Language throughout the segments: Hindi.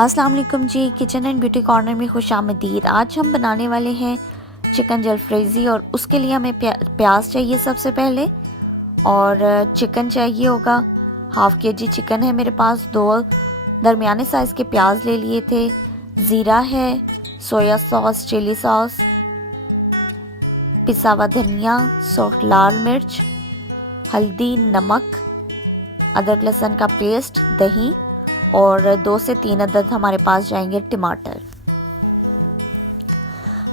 अस्सलाम वालेकुम जी। किचन एंड ब्यूटी कॉर्नर में खुशामदीद। आज हम बनाने वाले हैं चिकन जलफ्रेज़ी और उसके लिए हमें प्याज चाहिए सबसे पहले, और चिकन चाहिए होगा। हाफ़ केजी चिकन है मेरे पास। 2 दरमियाने साइज़ के प्याज ले लिए थे। ज़ीरा है, सोया सॉस, चिली सॉस, पिसा हुआ धनिया, सॉफ्ट लाल मिर्च, हल्दी, नमक, अदरक लहसुन का पेस्ट, दही और 2 से 3 अदद हमारे पास जाएंगे टमाटर।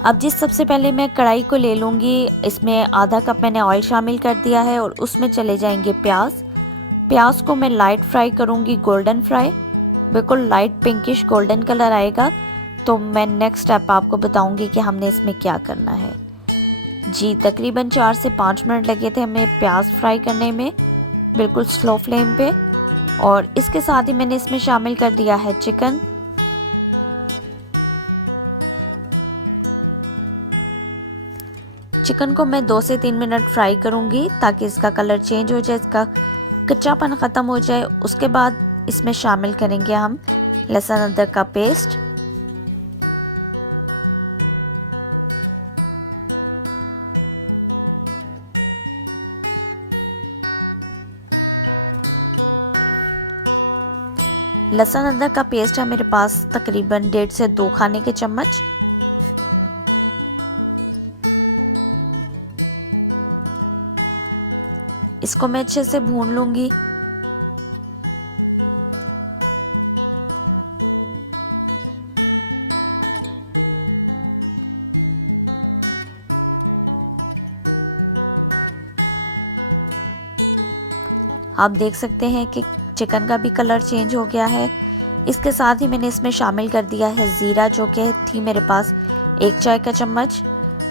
अब सबसे पहले मैं कढ़ाई को ले लूँगी। इसमें आधा कप मैंने ऑयल शामिल कर दिया है और उसमें चले जाएंगे प्याज को मैं लाइट फ्राई करूँगी, गोल्डन फ्राई, बिल्कुल लाइट पिंकिश गोल्डन कलर आएगा तो मैं नेक्स्ट स्टेप आपको बताऊँगी कि हमने इसमें क्या करना है। जी, तकरीबन 4 से 5 मिनट लगे थे हमें प्याज फ्राई करने में, बिल्कुल स्लो फ्लेम पे। और इसके साथ ही मैंने इसमें शामिल कर दिया है चिकन। चिकन को मैं 2 से 3 मिनट फ्राई करूंगी ताकि इसका कलर चेंज हो जाए, इसका कच्चापन ख़त्म हो जाए। उसके बाद इसमें शामिल करेंगे हम लहसुन अदरक का पेस्ट, लहसुन अदरक का पेस्ट है मेरे पास तकरीबन 1.5 से 2 खाने के चम्मच। इसको मैं अच्छे से भून लूंगी। आप देख सकते हैं कि चिकन का भी कलर चेंज हो गया है। इसके साथ ही मैंने इसमें शामिल कर दिया है ज़ीरा, जो कि थी मेरे पास 1 चाय का चम्मच।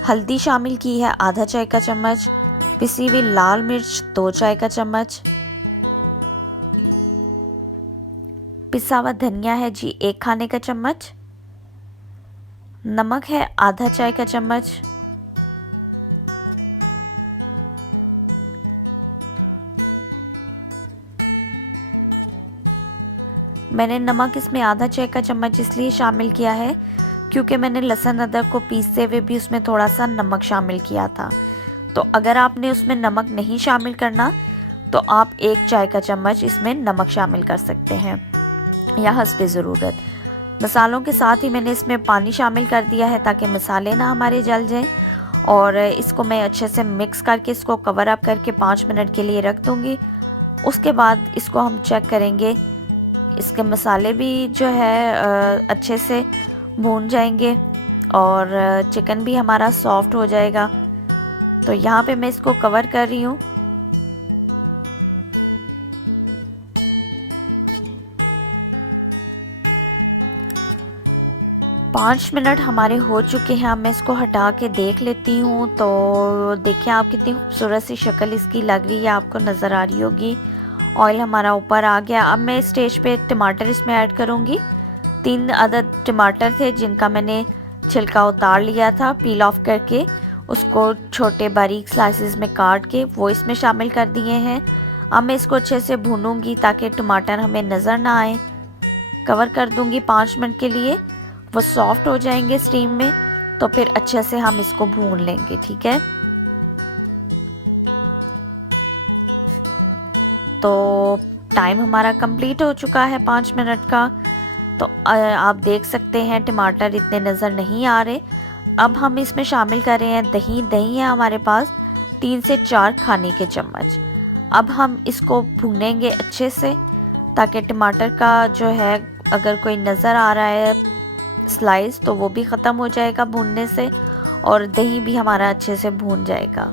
हल्दी शामिल की है आधा चाय का चम्मच। पिसी हुई लाल मिर्च 2 चाय का चम्मच। पिसा हुआ धनिया है जी 1 खाने का चम्मच। नमक है आधा चाय का चम्मच। मैंने नमक इसमें आधा चाय का चम्मच इसलिए शामिल किया है क्योंकि मैंने लहसुन अदरक को पीसते हुए भी उसमें थोड़ा सा नमक शामिल किया था। तो अगर आपने उसमें नमक नहीं शामिल करना तो आप 1 चाय का चम्मच इसमें नमक शामिल कर सकते हैं या हस्बे ज़रूरत। मसालों के साथ ही मैंने इसमें पानी शामिल कर दिया है ताकि मसाले ना हमारे जल जाएं। और इसको मैं अच्छे से मिक्स करके इसको कवर अप करके 5 मिनट के लिए रख दूँगी। उसके बाद इसको हम चेक करेंगे, इसके मसाले भी जो है अच्छे से भून जाएंगे और चिकन भी हमारा सॉफ्ट हो जाएगा। तो यहाँ पे मैं इसको कवर कर रही हूँ। पाँच मिनट हमारे हो चुके हैं। अब मैं इसको हटा के देख लेती हूँ। तो देखिए आप कितनी खूबसूरत सी शक्ल इसकी लग रही है, आपको नज़र आ रही होगी। ऑयल हमारा ऊपर आ गया। अब मैं इस स्टेज पे टमाटर इसमें ऐड करूँगी। 3 अदद टमाटर थे जिनका मैंने छिलका उतार लिया था पील ऑफ करके, उसको छोटे बारीक स्लाइसेस में काट के वो इसमें शामिल कर दिए हैं। अब मैं इसको अच्छे से भूनूंगी ताकि टमाटर हमें नज़र ना आए। कवर कर दूंगी 5 मिनट के लिए, वो सॉफ्ट हो जाएंगे स्टीम में तो फिर अच्छे से हम इसको भून लेंगे। ठीक है, तो टाइम हमारा कंप्लीट हो चुका है 5 मिनट का। तो आप देख सकते हैं टमाटर इतने नज़र नहीं आ रहे। अब हम इसमें शामिल कर रहे हैं दही है हमारे पास 3 से 4 खाने के चम्मच। अब हम इसको भूनेंगे अच्छे से ताकि टमाटर का जो है अगर कोई नज़र आ रहा है स्लाइस तो वो भी ख़त्म हो जाएगा भूनने से और दही भी हमारा अच्छे से भून जाएगा।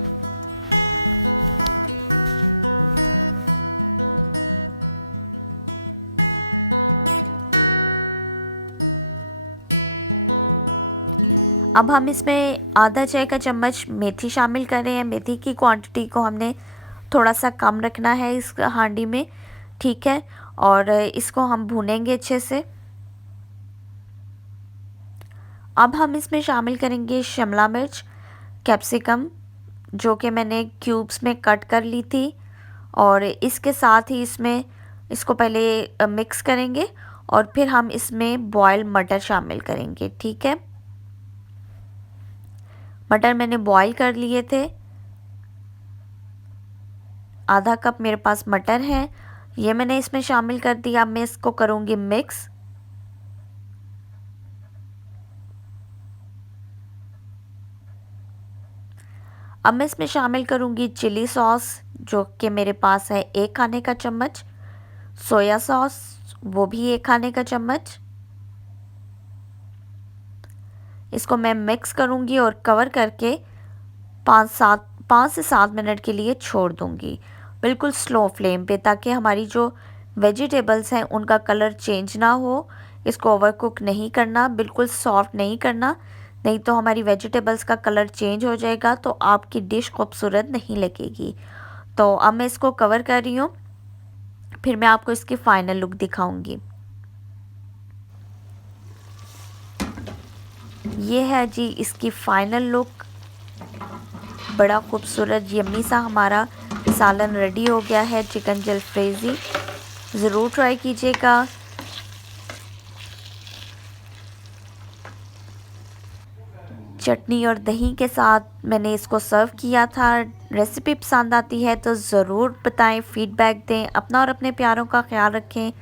अब हम इसमें आधा चाय का चम्मच मेथी शामिल कर रहे हैं। मेथी की क्वांटिटी को हमने थोड़ा सा कम रखना है इस हांडी में। ठीक है, और इसको हम भूनेंगे अच्छे से। अब हम इसमें शामिल करेंगे शिमला मिर्च, कैप्सिकम, जो कि मैंने क्यूब्स में कट कर ली थी, और इसके साथ ही इसमें इसको पहले मिक्स करेंगे और फिर हम इसमें बॉयल मटर शामिल करेंगे। ठीक है, मटर मैंने बॉयल कर लिए थे। आधा कप मेरे पास मटर है, ये मैंने इसमें शामिल कर दिया। अब मैं इसको करूँगी मिक्स। अब मैं इसमें शामिल करूँगी चिली सॉस, जो कि मेरे पास है 1 खाने का चम्मच। सोया सॉस, वो भी 1 खाने का चम्मच। इसको मैं मिक्स करूँगी और कवर करके 5 से 7 मिनट के लिए छोड़ दूँगी, बिल्कुल स्लो फ्लेम पे, ताकि हमारी जो वेजिटेबल्स हैं उनका कलर चेंज ना हो। इसको ओवर कुक नहीं करना, बिल्कुल सॉफ्ट नहीं करना, नहीं तो हमारी वेजिटेबल्स का कलर चेंज हो जाएगा तो आपकी डिश खूबसूरत नहीं लगेगी। तो अब मैं इसको कवर कर रही हूँ, फिर मैं आपको इसकी फ़ाइनल लुक दिखाऊंगी। ये है जी इसकी फ़ाइनल लुक। बड़ा खूबसूरत यम्मी सा हमारा सालन रेडी हो गया है, चिकन जलफ्रेज़ी। ज़रूर ट्राई कीजिएगा। चटनी और दही के साथ मैंने इसको सर्व किया था। रेसिपी पसंद आती है तो ज़रूर बताएं, फ़ीडबैक दें। अपना और अपने प्यारों का ख्याल रखें,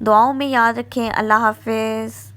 दुआओं में याद रखें। अल्लाह हाफ़िज़।